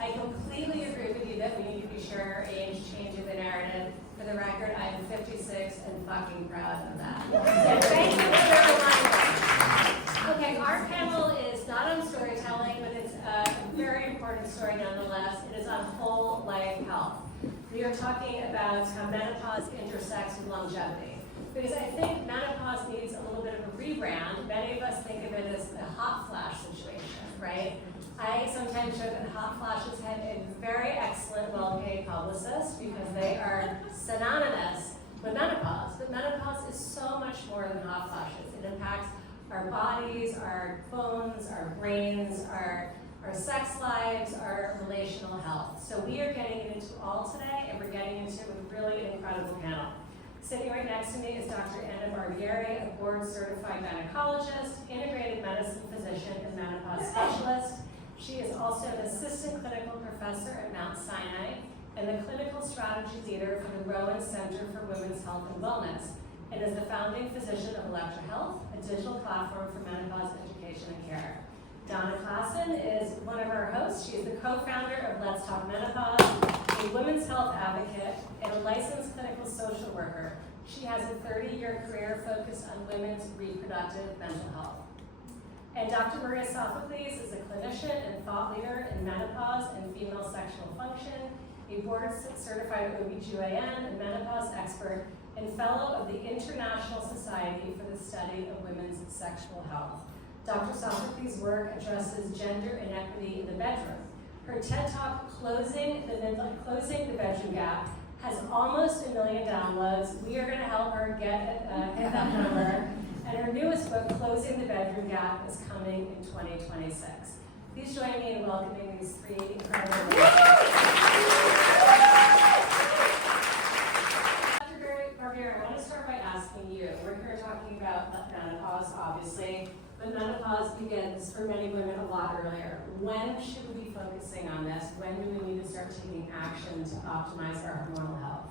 I completely agree with you that we need to be sure our age changes the narrative. For the record, I'm 56 and fucking proud of that. So thank you for your reminder. Okay, our panel is not on storytelling, but it's a very important story nonetheless. It is on whole life health. We are talking about how menopause intersects with longevity. Because I think menopause needs a little bit of a rebrand. Many of us think of it as a hot flash situation, right? I sometimes joke that hot flashes have a very excellent, well-paid publicist because they are synonymous with menopause. But menopause is so much more than hot flashes. It impacts our bodies, our bones, our brains, our sex lives, our relational health. So we are getting into all today, and we're getting into a really incredible panel. Sitting right next to me is Dr. Anna Barbieri, a board-certified gynecologist, integrated medicine physician, and menopause specialist. She is also an assistant clinical professor at Mount Sinai and the clinical strategy leader for the Rowan Center for Women's Health and Wellness, and is the founding physician of Electra Health, a digital platform for menopause education and care. Donna Klassen is one of our hosts. She is the co-founder of Let's Talk Menopause, a women's health advocate, and a licensed clinical social worker. She has a 30-year career focused on women's reproductive mental health. And Dr. Maria Sophocles is a clinician and thought leader in menopause and female sexual function, a board-certified OBGYN and menopause expert, and fellow of the International Society for the Study of Women's Sexual Health. Dr. Sophocles' work addresses gender inequity in the bedroom. Her TED Talk, Closing the Bedroom Gap, has almost 1 million downloads. We are going to help her hit that number. And her newest book, Closing the Bedroom Gap, is coming in 2026. Please join me in welcoming these three incredible women. Dr. Barbieri, I want to start by asking you. We're here talking about menopause, obviously, but menopause begins for many women a lot earlier. When should we be focusing on this? When do we need to start taking action to optimize our hormonal health?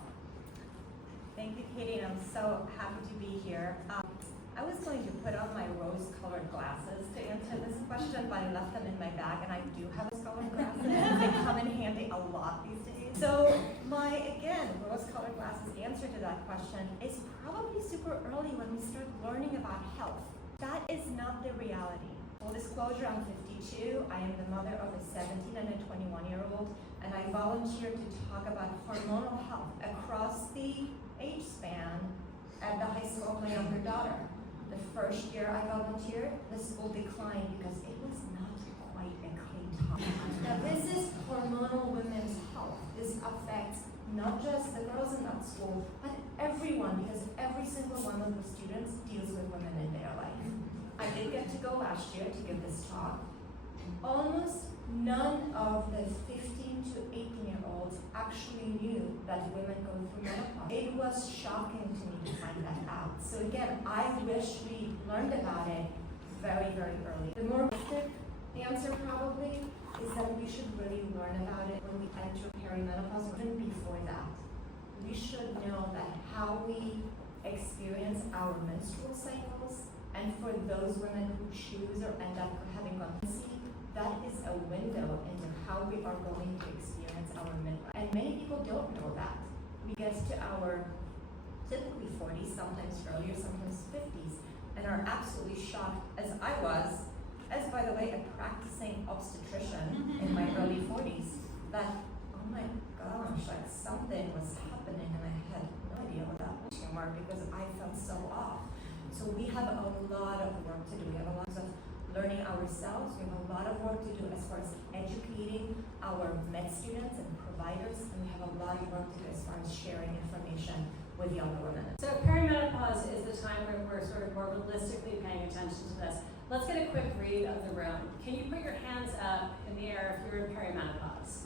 Thank you, Katie, and I'm so happy to be here. I was going to put on my rose-colored glasses to answer this question, but I left them in my bag, and I do have rose-colored glasses. They come in handy a lot these days. So my, again, rose-colored glasses answer to that question is probably super early when we start learning about health. That is not the reality. Full disclosure, I'm 52. I am the mother of a 17 and a 21-year-old, and I volunteer to talk about hormonal health across the age span at the high school of my younger daughter. The first year I volunteered, the school declined because it was not quite a clean topic. Now this is hormonal women's health. This affects not just the girls in that school, but everyone, because every single one of the students deals with women in their life. I did get to go last year to give this talk. Almost none of the 15 to 18-year-olds actually knew that women go through menopause. It was shocking to me to find that out. So again, I wish we learned about it very, very early. The more realistic answer probably is that we should really learn about it when we enter perimenopause, or even before that. We should know that how we experience our menstrual cycles, and for those women who choose or end up having pregnancy, that is a window into how we are going to experience our midlife. And many people don't know that. We get to our typically 40s, sometimes earlier, sometimes 50s, and are absolutely shocked, as I was, as by the way, a practicing obstetrician in my early 40s, that, oh my gosh, like something was happening and I had no idea what that was anymore because I felt so off. So we have a lot of work to do. We have a lot of learning ourselves. We have a lot of work to do as far as educating our med students and providers, and we have a lot of work to do as far as sharing information with younger women. So perimenopause is the time where we're sort of more realistically paying attention to this. Let's get a quick read of the room. Can you put your hands up in the air if you're in perimenopause?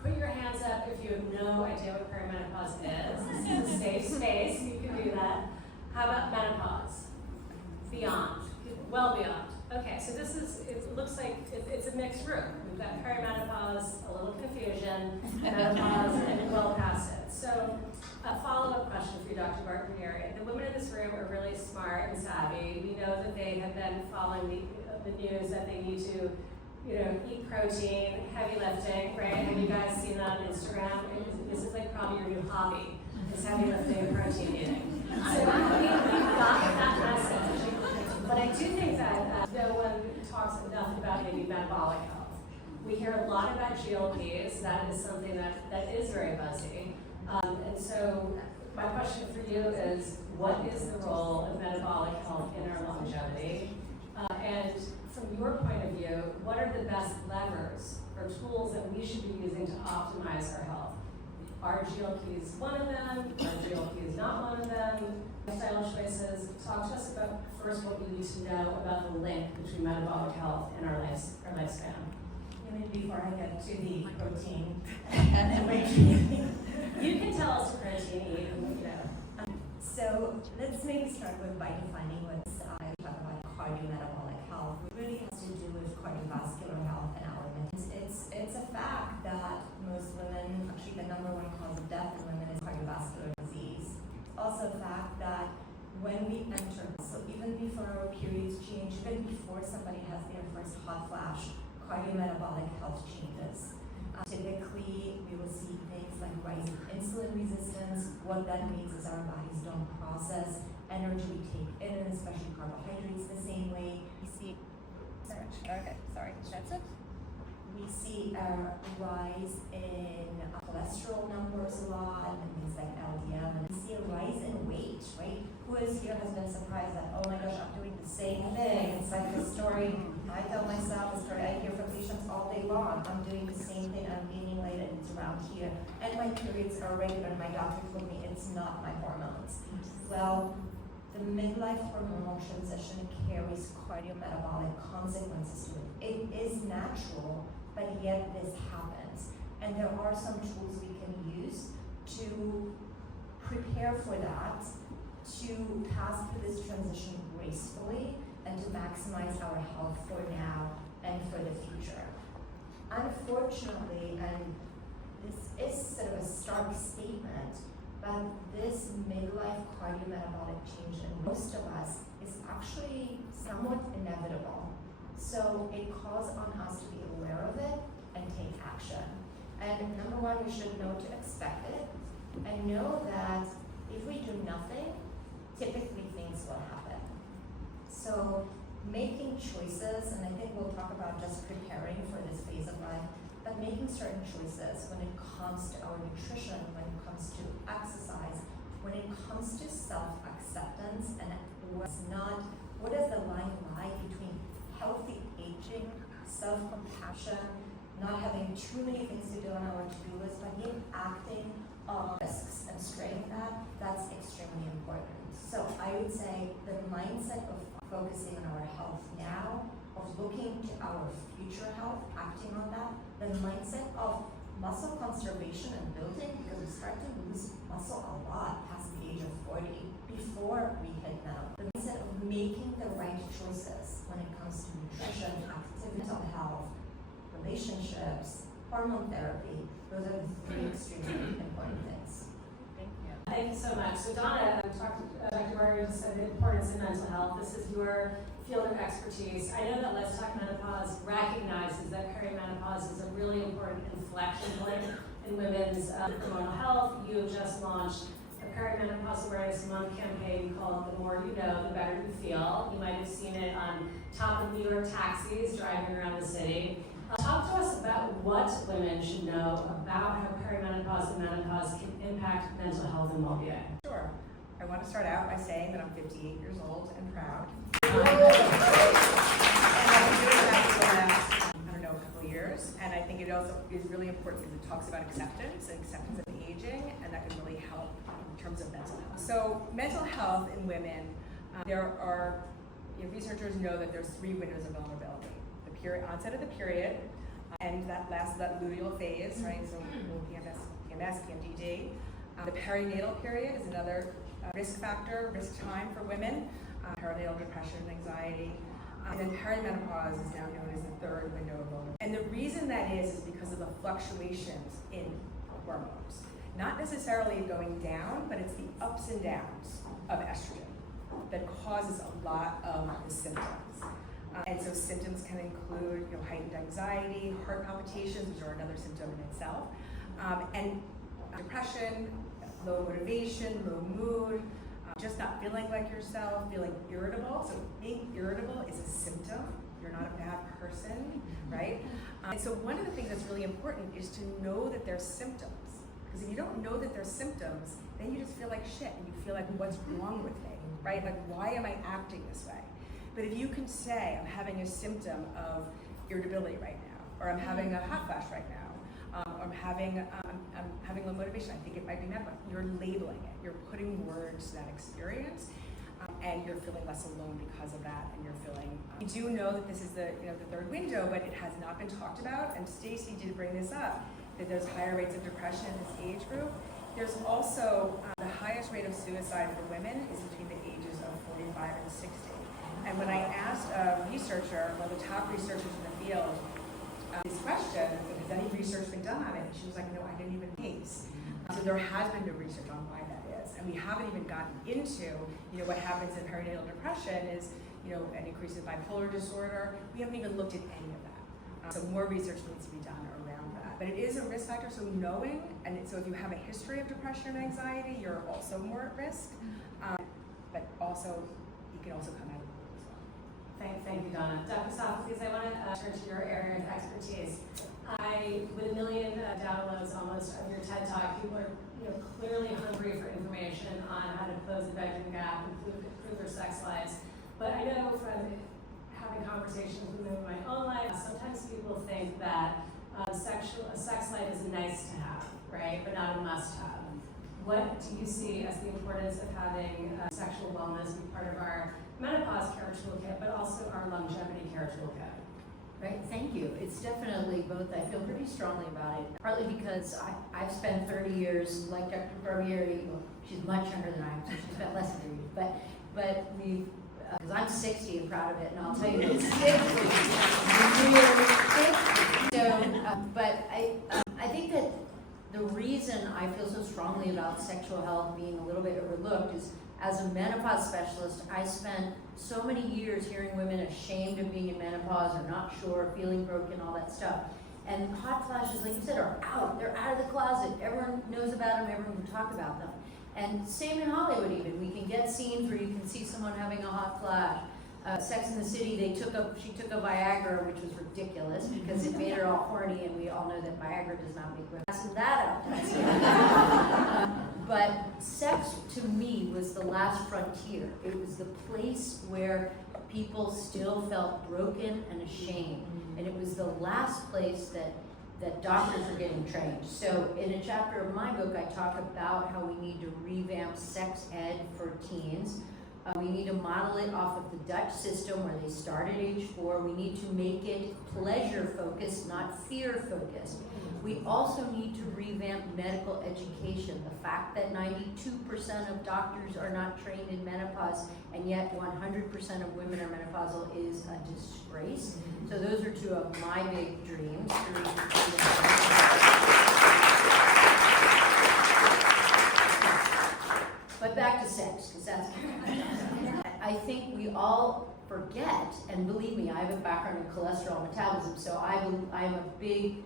Put your hands up if you have no idea what perimenopause is. This is a safe space, you can do that. How about menopause? Beyond, well beyond. Okay, so this is, it looks like it's a mixed room. We've got perimenopause, a little confusion, menopause, and well past it. So a follow-up question for you, Dr. Barbieri. The women in this room are really smart and savvy. We know that they have been following the news that they need to, eat protein, heavy lifting, hobby, is heavy lifting and protein eating. So we got that message. But I do think that no one talks enough about maybe metabolic health. We hear a lot about GLPs. That is something that is very buzzy. And so my question for you is, what is the role of metabolic health in our longevity? And from your point of view, what are the best levers or tools that we should be using to optimize our health? Are GLPs one of them? Are GLPs not one of them? Lifestyle choices. Talk to us about first what we need to know about the link between metabolic health and our lifespan. Even before I get to the protein and weight training. You can tell us what protein eat. So let's maybe start by defining what I talk about cardiometabolic health. It really has to do with cardiovascular health and our mental. It's a fact that most women, actually the number one cause of death in women is cardiovascular disease. It's also a fact that when we enter, so even before our periods change, even before somebody has their first hot flash, cardiometabolic health changes. Typically, we will see things like rising insulin resistance. What that means is our bodies don't process energy we take in, and especially carbohydrates, the same way. We see, that's it. We see a rise in cholesterol numbers a lot, and things like LDL, and we see a rise in weight, right? Who is here has been surprised that, oh my gosh, I'm doing the same thing. It's like the story I tell myself, the story I hear from patients all day long. I'm doing the same thing, I'm gaining weight, and it's around here. And my periods are regular, and my doctor told me it's not my hormones. Well, the midlife hormonal transition carries cardiometabolic consequences to it. It is natural, but yet this happens. And there are some tools we can use to prepare for that, to pass through this transition gracefully, and to maximize our health for now and for the future. Unfortunately, and this is sort of a stark statement, but this midlife cardiometabolic change in most of us is actually somewhat inevitable. So it calls on us to be aware of it and take action. And number one, we should know to expect it and know that if we do nothing, typically things will happen. So making choices, and I think we'll talk about just preparing for this phase of life, but making certain choices when it comes to our nutrition, when it comes to exercise, when it comes to self-acceptance, and what does the line lie between healthy aging, self-compassion, not having too many things to do on our to-do list, but yet acting on risks and straying that's extremely important. So I would say the mindset of focusing on our health now, of looking to our future health, acting on that, the mindset of muscle conservation and building, because we start to lose muscle a lot past the age of 40 before we hit now. The mindset of making the right choices when it comes to nutrition, activity, mental health, relationships, hormone therapy, those are the three extremely important things. Thank you so much. So Donna, Dr. Barger just said the importance of mental health. This is your field of expertise. I know that Let's Talk Menopause recognizes that perimenopause is a really important inflection point in women's hormonal health. You have just launched a Perimenopause Awareness Month campaign called The More You Know, The Better You Feel. You might have seen it on top of New York taxis driving around the city. Talk to us about what women should know about how perimenopause and menopause can impact mental health and well-being. Sure. I want to start out by saying that I'm 58 years old and proud. And I've been doing that for the last, a couple of years. And I think it also is really important because it talks about acceptance and acceptance of aging, and that can really help in terms of mental health. So mental health in women, researchers know that there's 3 windows of vulnerability. Onset of the period, and that luteal phase, right? So PMS, PMDD. The perinatal period is another risk factor, risk time for women. Perinatal depression, anxiety. And then perimenopause is now known as the 3rd window of vulnerability. And the reason that is because of the fluctuations in hormones. Not necessarily going down, but it's the ups and downs of estrogen that causes a lot of the symptoms. And so symptoms can include heightened anxiety, heart palpitations, which are another symptom in itself, and depression, low motivation, low mood, just not feeling like yourself, feeling irritable. So being irritable is a symptom. You're not a bad person, right? And so one of the things that's really important is to know that there's symptoms. Because if you don't know that there's symptoms, then you just feel like shit and you feel like, what's wrong with me, right? Like, why am I acting this way? But if you can say, I'm having a symptom of irritability right now, or I'm having a hot flash right now, I'm having low motivation, I think it might be menopause. You're labeling it. You're putting words to that experience, and you're feeling less alone because of that. And you're feeling. We do know that this is the third window, but it has not been talked about. And Stacy did bring this up, that there's higher rates of depression in this age group. There's also the highest rate of suicide for women is between the ages of 45 and 60. And when I asked a researcher, one of the top researchers in the field, this question, has any research been done on it? And she was like, no, I didn't even case. So there has been no research on why that is. And we haven't even gotten into, what happens in perinatal depression is, an increase in bipolar disorder. We haven't even looked at any of that. So more research needs to be done around that. But it is a risk factor, so knowing, and so if you have a history of depression and anxiety, you're also more at risk. But also, you can also come out of it as well. Thank you, Donna. Dr. Sophocles, I want to turn to your area of expertise. With 1 million downloads almost of your TED Talk, people are clearly hungry for information on how to close the bedroom gap, improve their sex lives. But I know from having conversations with women in my own life, sometimes people think that a sex life is nice to have, right, but not a must-have. What do you see as the importance of having sexual wellness be part of our menopause care toolkit, but also our longevity care toolkit? Right, thank you. It's definitely both. I feel pretty strongly about it, partly because I've spent 30 years, like Dr. Barbieri, well, she's much younger than I am, so she spent less than 30 years, but we, because I'm 60 and proud of it, and I'll tell you that 60. So, but I think that the reason I feel so strongly about sexual health being a little bit overlooked is, as a menopause specialist, I spent so many years hearing women ashamed of being in menopause or not sure, feeling broken, all that stuff. And hot flashes, like you said, are out. They're out of the closet. Everyone knows about them. Everyone can talk about them. And same in Hollywood even. We can get scenes where you can see someone having a hot flash. Sex and the City, she took a Viagra, which was ridiculous because it made her all horny, and we all know that Viagra does not make women. Passing that out. But sex, to me, was the last frontier. It was the place where people still felt broken and ashamed. And it was the last place that doctors were getting trained. So in a chapter of my book, I talk about how we need to revamp sex ed for teens. We need to model it off of the Dutch system where they start at age 4. We need to make it pleasure-focused, not fear-focused. We also need to revamp medical education. The fact that 92% of doctors are not trained in menopause, and yet 100% of women are menopausal, is a disgrace. So those are two of my big dreams. But back to sex, because that's I think we all forget, and believe me, I have a background in cholesterol metabolism, so I'm a big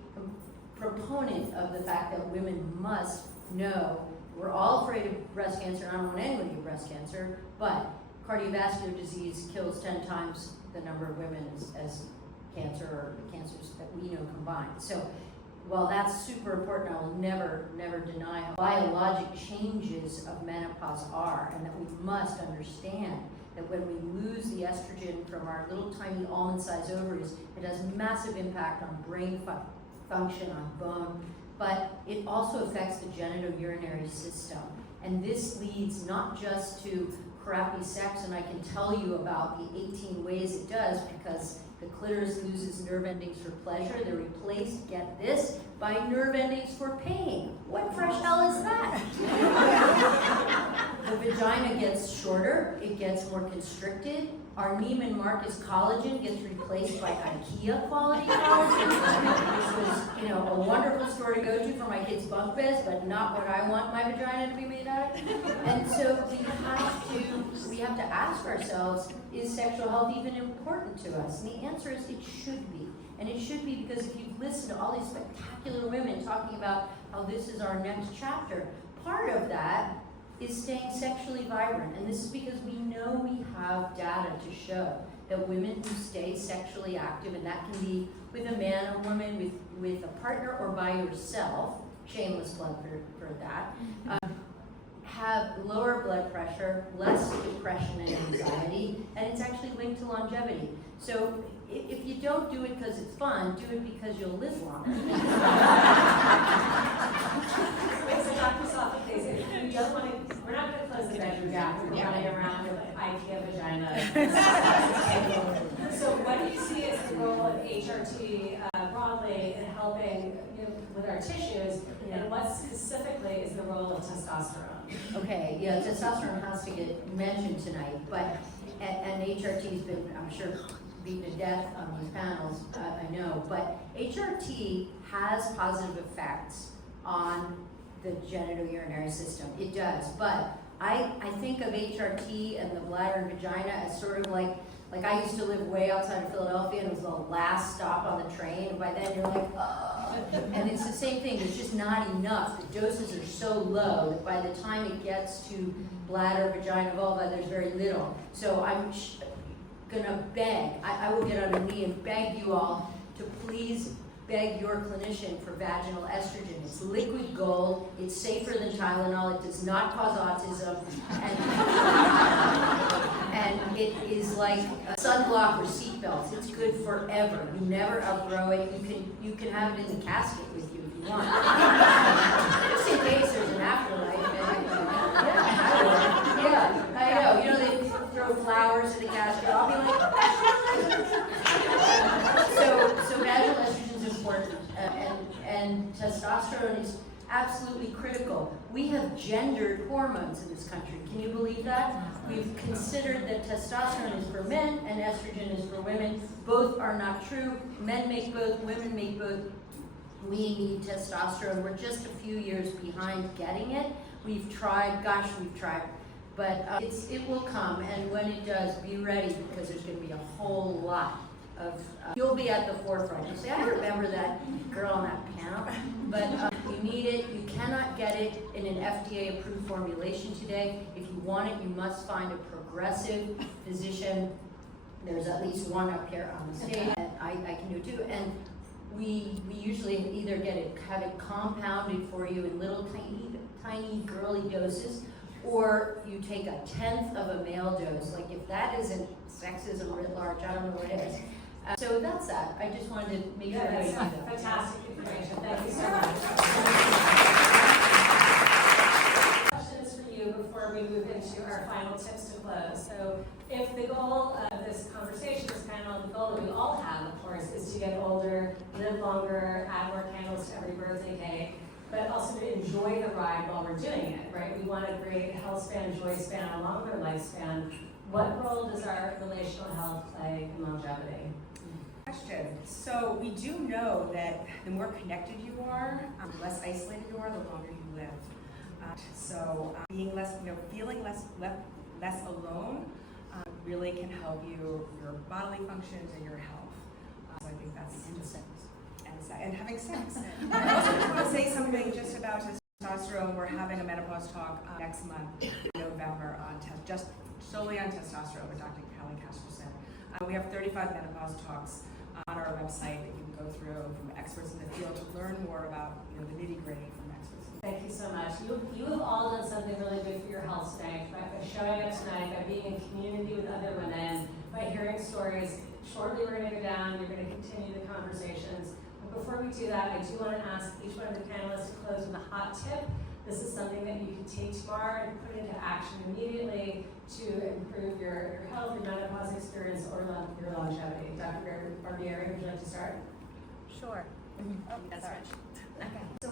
proponent of the fact that women must know. We're all afraid of breast cancer, and I don't want anyone to get breast cancer, but cardiovascular disease kills 10 times the number of women as cancer or the cancers that we know combined. So while that's super important, I will never deny how biologic changes of menopause are, and that we must understand that when we lose the estrogen from our little tiny almond-sized ovaries, it has massive impact on brain function, on bone, but it also affects the genitourinary system. And this leads not just to crappy sex, and I can tell you about the 18 ways it does, because the clitoris loses nerve endings for pleasure. They're replaced, get this, by nerve endings for pain. What fresh hell is that? The vagina gets shorter, it gets more constricted. Our Neiman Marcus collagen gets replaced by IKEA quality collagen, which was, a wonderful store to go to for my kids' bunk beds, but not what I want my vagina to be made out of. And so we have to ask ourselves, is sexual health even important to us? And the answer is it should be. And it should be, because if you listen to all these spectacular women talking about how this is our next chapter, part of that is staying sexually vibrant. And this is because we know we have data to show that women who stay sexually active, and that can be with a man or woman, with a partner or by yourself, shameless plug for that, have lower blood pressure, less depression and anxiety, and it's actually linked to longevity. So if you don't do it because it's fun, do it because you'll live longer. Wait, so Dr. Sophocles, if you don't want to, we're not going to close the bedroom gap. We're running around with IKEA vagina. So what do you see as the role of HRT broadly in helping with our tissues, and what specifically is the role of testosterone? Okay, yeah, testosterone has to get mentioned tonight, but, and HRT's been, I'm sure, beaten to death on these panels, I know, but HRT has positive effects on the genitourinary system. It does, but I think of HRT and the bladder and vagina as sort of like I used to live way outside of Philadelphia, and it was the last stop on the train, and by then you're like, and it's the same thing, there's just not enough. The doses are so low that by the time it gets to bladder, vagina, vulva, there's very little. So I'm gonna beg, I will get on a knee and beg you all to please beg your clinician for vaginal estrogen. It's liquid gold, it's safer than Tylenol, it does not cause autism, and it is like a sunblock or seatbelts. It's good forever. You never outgrow it. You can have it in the casket with you if you want. Just in case there's an afterlife. Yeah, I know. You know, they throw flowers in the casket. I'll be like, so vaginal estrogen is important, and testosterone is absolutely critical. We have gendered hormones in this country. Can you believe that? We've considered that testosterone is for men and estrogen is for women. Both are not true. Men make both, women make both. We need testosterone. We're just a few years behind getting it. We've tried, but it will come, and when it does, be ready, because there's going to be a whole lot of, you'll be at the forefront. You say, I remember that girl on that panel, but you need it. You cannot get it in an FDA-approved formulation today. If you want it, you must find a progressive physician. There's at least one up here on the stage, and I can do it too. And we usually either have it compounded for you in little tiny girly doses, or you take 1/10 of a male dose. Like, if that isn't sexism writ large, I don't know what is. So that's that. I just wanted to make sure Yeah, everybody that's knew that. fantastic information. Thank you so much. Questions for you before we move into our final tips to close. So if the goal of this conversation, this panel, the goal that we all have, of course, is to get older, live longer, add more candles to every birthday cake, but also to enjoy the ride while we're doing it, right? We want a great health span, joy span, a longer lifespan. What role does our relational health play in longevity? Question. So we do know that the more connected you are, the less isolated you are, the longer you live. Being less, feeling less alone really can help your bodily functions and your health. So I think that's and having sex. I also just want to say something just about testosterone. We're having a menopause talk next month in November on just solely on testosterone with Dr. Kelly Casperson. We have 35 menopause talks on our website that you can go through from experts in the field to learn more about the nitty-gritty from experts. Thank you so much. You have all done something really good for your health today, by showing up tonight, by being in community with other women, by hearing stories. Shortly we're going to go down, we're going to continue the conversations. But before we do that, I do want to ask each one of the panelists to close with a hot tip. This is something that you can take tomorrow and put into action immediately to improve your health, your menopause experience, or your longevity. Dr. Barbieri, would you like to start? Sure. Oh, that's right. Okay. So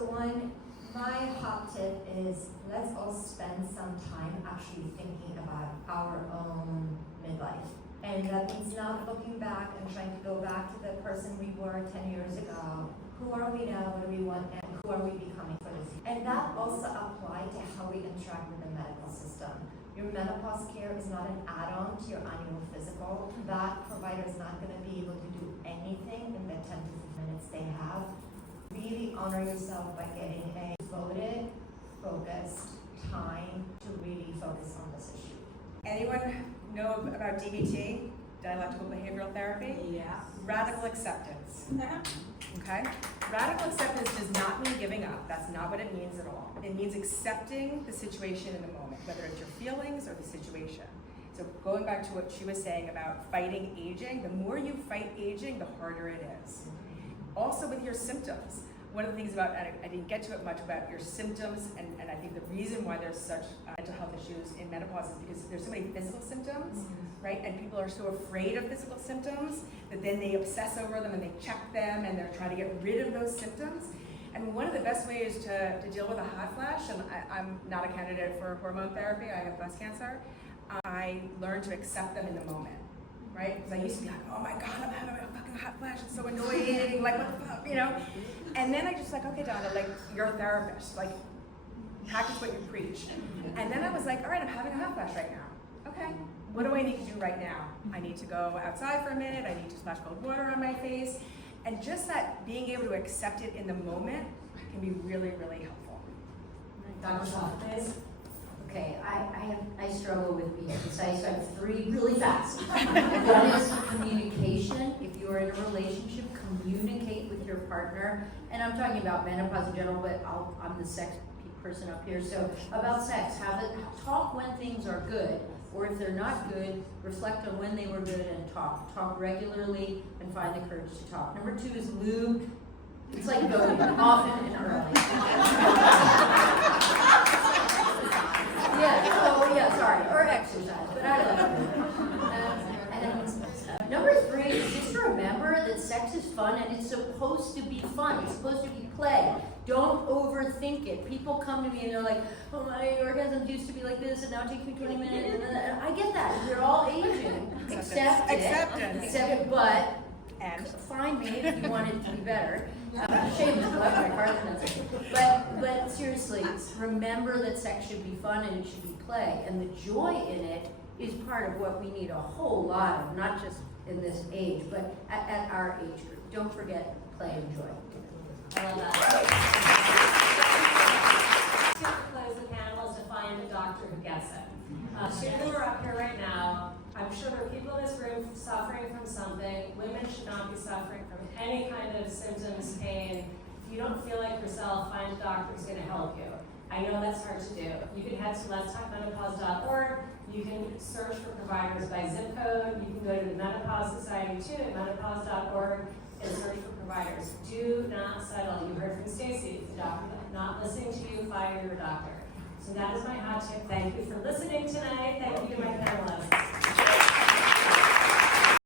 my hot tip is, let's all spend some time actually thinking about our own midlife. And that means not looking back and trying to go back to the person we were 10 years ago. Who are we now? What do we want? And who are we becoming for this? And that also applies to how we interact with the medical system. Your menopause care is not an add-on to your annual physical. That provider is not going to be able to do anything in the 10 to 15 minutes they have. Really honor yourself by getting a voted focused time to really focus on this issue. Anyone know about DBT, dialectical behavioral therapy? Yeah. Radical acceptance. Okay? Radical acceptance does not mean giving up. That's not what it means at all. It means accepting the situation in the moment, whether it's your feelings or the situation. So going back to what she was saying about fighting aging, the more you fight aging, the harder it is. Also with your symptoms. One of the things about, and I didn't get to it much, about your symptoms, and I think the reason why there's such mental health issues in menopause is because there's so many physical symptoms, right? And people are so afraid of physical symptoms that then they obsess over them and they check them and they're trying to get rid of those symptoms. And one of the best ways to deal with a hot flash, and I'm not a candidate for hormone therapy, I have breast cancer, I learned to accept them in the moment. Right? Because I used to be like, oh my God, I'm having a fucking hot flash, it's so annoying, like what the fuck, you know? And then I just like, okay, Donna, like you're a therapist, like practice what you preach. And then I was like, all right, I'm having a hot flash right now. Okay, what do I need to do right now? I need to go outside for a minute, I need to splash cold water on my face. And just that being able to accept it in the moment can be really, really helpful. Dr. Shaw, please. Okay, I struggle with being concise. I have three really fast. One is communication. If you are in a relationship, communicate with your partner. And I'm talking about menopause in general, but I'm the sex person up here. So about sex, talk when things are good, or if they're not good, reflect on when they were good and talk. Talk regularly and find the courage to talk. Number 2 is lube. It's like voting, often and early. Sorry, or exercise, but I love it. Number 3 is just remember that sex is fun and it's supposed to be fun. It's supposed to be play. Don't overthink it. People come to me and they're like, oh, my orgasms used to be like this and now it takes me 20 minutes. And I get that. We're all aging. Accept it, but find me if you want it to be better. Shameless plug, my partner. But seriously, remember that sex should be fun and it should be play, and the joy in it is part of what we need a whole lot of, not just in this age, but at our age group. Don't forget play and joy. I love that. To close the panel is to find a doctor who gets it. Students who are up here right now, I'm sure there are people in this room suffering from something. Women should not be suffering from any kind of symptoms, pain. If you don't feel like yourself, find a doctor who's going to help you. I know that's hard to do. You can head to letstalkmenopause.org. You can search for providers by zip code. You can go to the Menopause Society too at menopause.org and search for providers. Do not settle. You heard from Stacy, the doctor not listening to you, fire your doctor. So that is my hot tip. Thank you for listening tonight. Thank you to my panelists.